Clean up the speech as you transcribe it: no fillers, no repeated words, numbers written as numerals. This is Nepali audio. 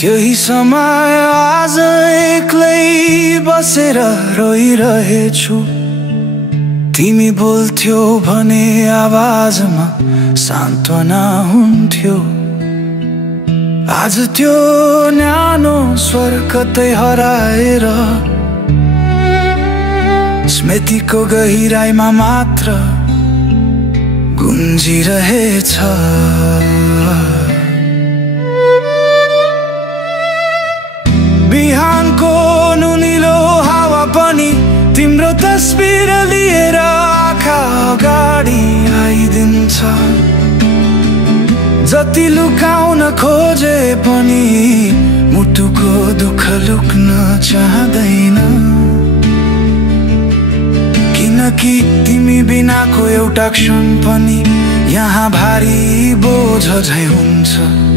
त्यही समय आज एक्लै बसेर रोइरहेछु। तिमी बोल्थ्यौ भने आवाजमा सान्त्वना हुन्थ्यो। आज त्यो न्यानो स्वर कतै हराएर स्मृतिको गहिराईमा मात्र गुन्जिरहेछ। बिहानको नुनिलो हावा पनि तिम्रो तस्बिर लिएर आँखा अगाडि आइदिन्छ। जति लुकाउन खोजे पनि मुटुको दुःख लुक्न चाहदैन। किनकि तिमी बिनाको एउटा क्षण पनि यहाँ भारी बोझ झैं हुन्छ।